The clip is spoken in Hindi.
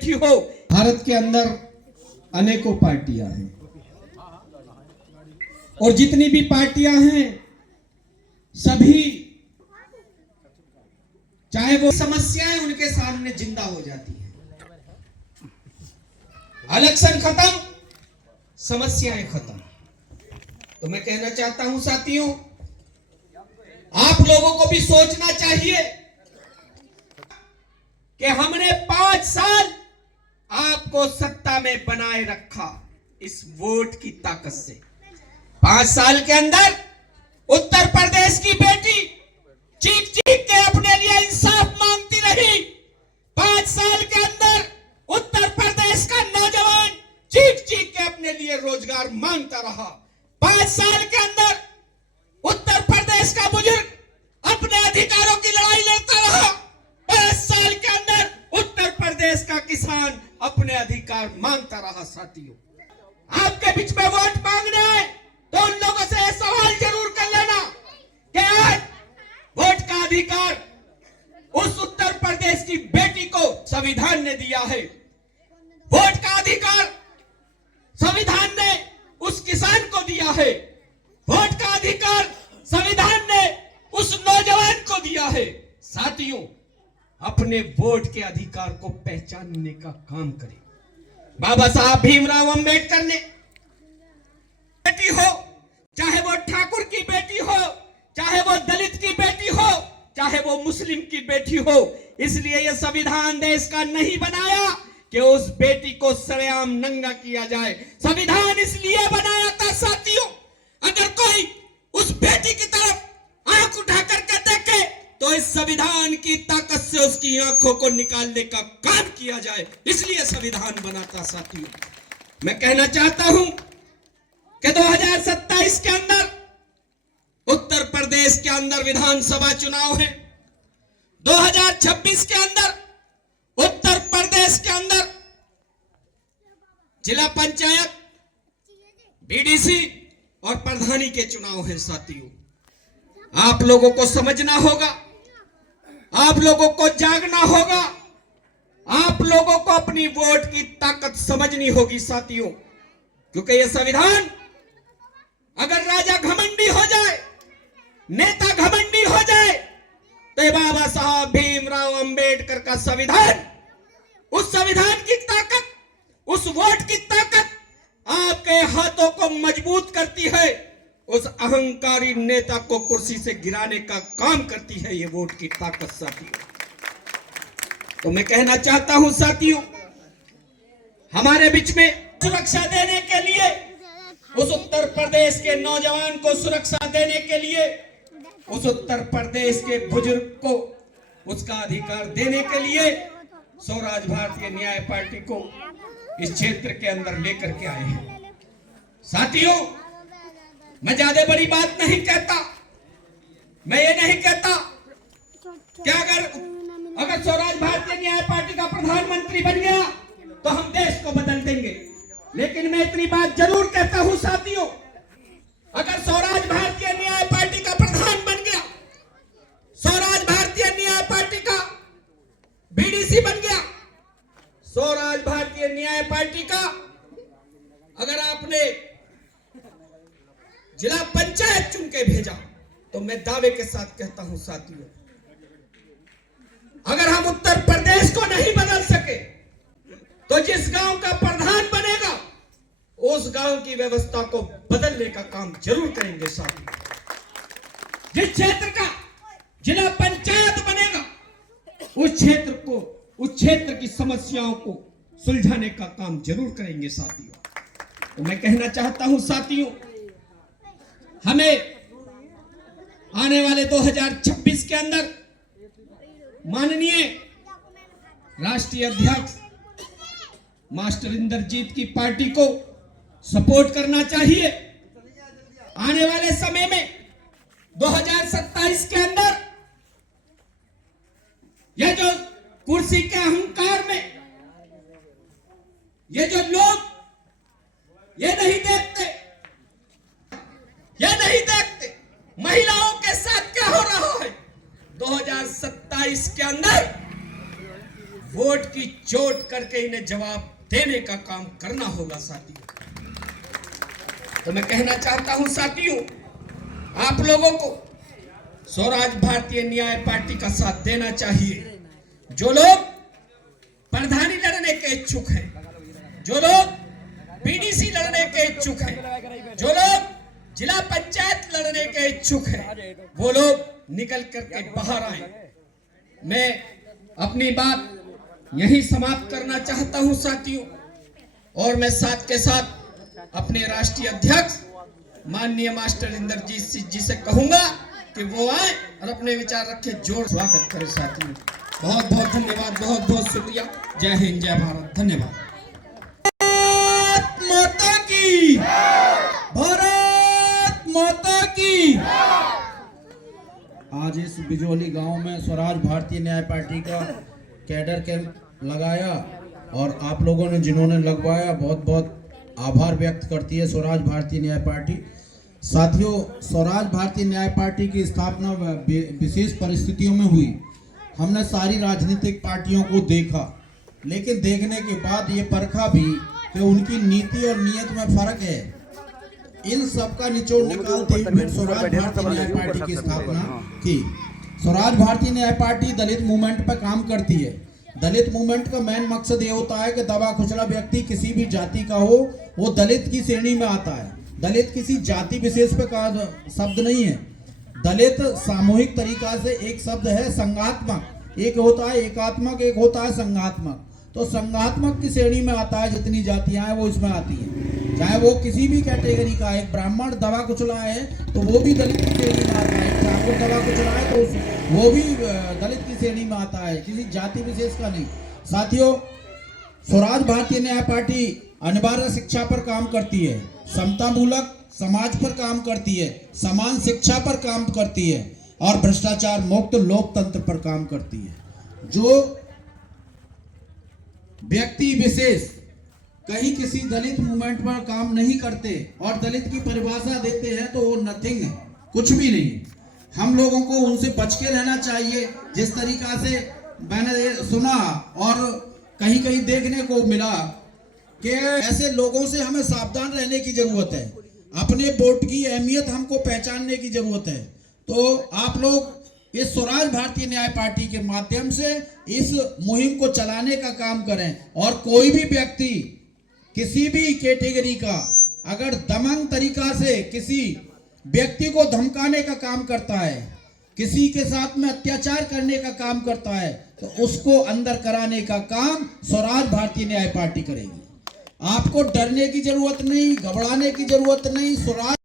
बेटी हो। भारत के अंदर अनेकों पार्टियां हैं और जितनी भी पार्टियां हैं सभी चाहे वो समस्याएं उनके सामने जिंदा हो जाती हैं। इलेक्शन खत्म, समस्याएं खत्म। तो मैं कहना चाहता हूं साथियों, आप लोगों को भी सोचना चाहिए कि हमने 5 साल आपको सत्ता में बनाए रखा इस वोट की ताकत से। 5 साल के अंदर उत्तर प्रदेश की बेटी चीख चीख के अपने लिए इंसाफ मांगती रही। 5 साल के अंदर उत्तर प्रदेश का नौजवान चीख चीख के अपने लिए रोजगार मांगता रहा। 5 साल के अंदर उत्तर प्रदेश का बुजुर्ग अपने अधिकारों की लड़ाई लड़ता रहा। 5 साल के अंदर उत्तर प्रदेश का किसान अपने अधिकार मांगता रहा। साथियों, आपके बीच में वोट मांगने आए तो उन लोगों से यह सवाल जरूर कर लेना कि आज वोट का अधिकार उस उत्तर प्रदेश की बेटी को संविधान ने दिया है। वोट का अधिकार संविधान ने उस किसान को दिया है। वोट का अधिकार संविधान ने उस नौजवान को दिया है। साथियों, अपने वोट के अधिकार को पहचानने का काम करें। बाबा साहब भीमराव अंबेडकर ने बेटी हो, चाहे वो ठाकुर की बेटी हो, चाहे वो दलित की बेटी हो, चाहे वो मुस्लिम की बेटी हो, इसलिए यह संविधान देश का नहीं बनाया कि उस बेटी को सरेआम नंगा किया जाए। संविधान इसलिए बनाया था साथियों, अगर कोई उस बेटी की तरफ आंख उठा करके देखे तो इस संविधान की ताकत से उसकी आंखों को निकालने का काम किया जाए, इसलिए संविधान बना था। साथियों, मैं कहना चाहता हूं कि 2027 के अंदर उत्तर प्रदेश के अंदर विधानसभा चुनाव है। 2026 के अंदर उत्तर प्रदेश के अंदर जिला पंचायत, बीडीसी और प्रधानी के चुनाव है। साथियों, आप लोगों को समझना होगा, आप लोगों को जागना होगा, आप लोगों को अपनी वोट की ताकत समझनी होगी। साथियों, क्योंकि यह संविधान अगर राजा घमंडी हो जाए, नेता घमंडी हो जाए, तो बाबा साहब भीमराव अंबेडकर का संविधान, उस संविधान की ताकत, उस वोट की ताकत आपके हाथों को मजबूत करती है, उस अहंकारी नेता को कुर्सी से गिराने का काम करती है ये वोट की ताकत। साथियों, तो मैं कहना चाहता हूं साथियों, हमारे बीच में सुरक्षा देने के लिए, उस उत्तर प्रदेश के नौजवान को सुरक्षा देने के लिए, उस उत्तर प्रदेश के बुजुर्ग को उसका अधिकार देने के लिए स्वराज भारतीय न्याय पार्टी को इस क्षेत्र के अंदर लेकर के आए हैं। साथियों, मैं ज्यादा बड़ी बात नहीं कहता, मैं ये नहीं कहता कि अगर स्वराज भारतीय न्याय पार्टी का प्रधानमंत्री बन गया तो हम देश को बदल देंगे, लेकिन मैं इतनी बात जरूर कहता हूं साथियों, अगर स्वराज भारतीय न्याय पार्टी का प्रधान बन गया, स्वराज भारतीय न्याय पार्टी का बीडीसी बन गया, स्वराज भारतीय न्याय पार्टी का अगर आपने जिला पंचायत चुन के भेजा, तो मैं दावे के साथ कहता हूं साथियों, अगर हम उत्तर प्रदेश को नहीं बदल सके तो जिस गांव का प्रधान बनेगा उस गांव की व्यवस्था को बदलने का काम जरूर करेंगे। साथियों, जिस क्षेत्र का जिला पंचायत बनेगा उस क्षेत्र की समस्याओं को सुलझाने का काम जरूर करेंगे। साथियों, तो मैं कहना चाहता हूं साथियों, हमें आने वाले 2026 के अंदर माननीय राष्ट्रीय अध्यक्ष मास्टर इंद्रजीत की पार्टी को सपोर्ट करना चाहिए। आने वाले समय में 2027 के अंदर ये जो कुर्सी के अहंकार में ये जो लोग ये नहीं देखते महिलाओं के साथ क्या हो रहा है, 2027 के अंदर वोट की चोट कर करके इन्हें जवाब देने का काम करना होगा साथियों। तो मैं कहना चाहता हूं साथियों, आप लोगों को स्वराज भारतीय न्याय पार्टी का साथ देना चाहिए। जो लोग प्रधानी लड़ने के इच्छुक हैं, जो लोग बीडीसी लड़ने के इच्छुक हैं, जो लोग जिला पंचायत लड़ने के इच्छुक हैं, वो लोग निकल करके बाहर आए। मैं अपनी बात यही समाप्त करना चाहता हूं साथियों, और मैं साथ के साथ अपने राष्ट्रीय अध्यक्ष माननीय मास्टर इंद्रजीत सिंह जी से कहूंगा कि वो आए और अपने विचार रखे। जोर स्वागत करें साथियों। बहुत बहुत धन्यवाद, बहुत बहुत शुक्रिया। जय हिंद, जय भारत, धन्यवाद। भारत माता की, भारत माता की। आज इस बिजोली गांव में स्वराज भारतीय न्याय पार्टी का कैडर कैंप लगाया, और आप लोगों ने जिन्होंने लगवाया, बहुत बहुत आभार व्यक्त करती है स्वराज भारतीय न्याय पार्टी। साथियों, स्वराज भारतीय न्याय पार्टी की स्थापना विशेष परिस्थितियों में हुई। हमने सारी राजनीतिक पार्टियों को देखा, लेकिन देखने के बाद ये परखा भी कि उनकी नीति और नीयत में फर्क है। इन सब का निचोड़ निकालते हुए स्वराज भारतीय न्याय पार्टी की स्थापना की। स्वराज भारतीय न्याय पार्टी दलित मूवमेंट पर काम करती है। दलित मूवमेंट का मेन मकसद ये होता है कि दबा कुचला व्यक्ति किसी भी जाति का हो, वो दलित की श्रेणी में आता है। दलित किसी जाति विशेष पे का शब्द नहीं है। दलित सामूहिक तरीका से एक शब्द है संघात्मक, एक होता है एकात्मक, एक होता है संघात्मक। तो संघात्मक की श्रेणी में आता है, जितनी जातियां हैं वो इसमें आती हैं, चाहे वो किसी भी कैटेगरी का है। ब्राह्मण दबा कुचला है तो वो भी दलित की श्रेणी में आता है, ठाकुर दबा कुचला है तो वो भी दलित की श्रेणी में आता है, किसी जाति विशेष का नहीं। साथियों, स्वराज भारतीय न्याय पार्टी अनिवार्य शिक्षा पर काम करती है, समतामूलक समाज पर काम करती है, समान शिक्षा पर काम करती है, और भ्रष्टाचार मुक्त लोकतंत्र पर काम करती है। जो व्यक्ति विशेष कहीं किसी दलित मूवमेंट पर काम नहीं करते और दलित की परिभाषा देते हैं तो वो नथिंग है, कुछ भी नहीं। हम लोगों को उनसे बच के रहना चाहिए। जिस तरीका से मैंने सुना और कहीं कहीं देखने को मिला कि ऐसे लोगों से हमें सावधान रहने की जरूरत है। अपने वोट की अहमियत हमको पहचानने की जरूरत है। तो आप लोग इस स्वराज भारतीय न्याय पार्टी के माध्यम से इस मुहिम को चलाने का काम करें, और कोई भी व्यक्ति किसी भी कैटेगरी का अगर दमंग तरीका से किसी व्यक्ति को धमकाने का काम करता है, किसी के साथ में अत्याचार करने का काम करता है, तो उसको अंदर कराने का काम स्वराज भारतीय न्याय पार्टी करेगी। आपको डरने की जरूरत नहीं, घबराने की जरूरत नहीं। स्वराज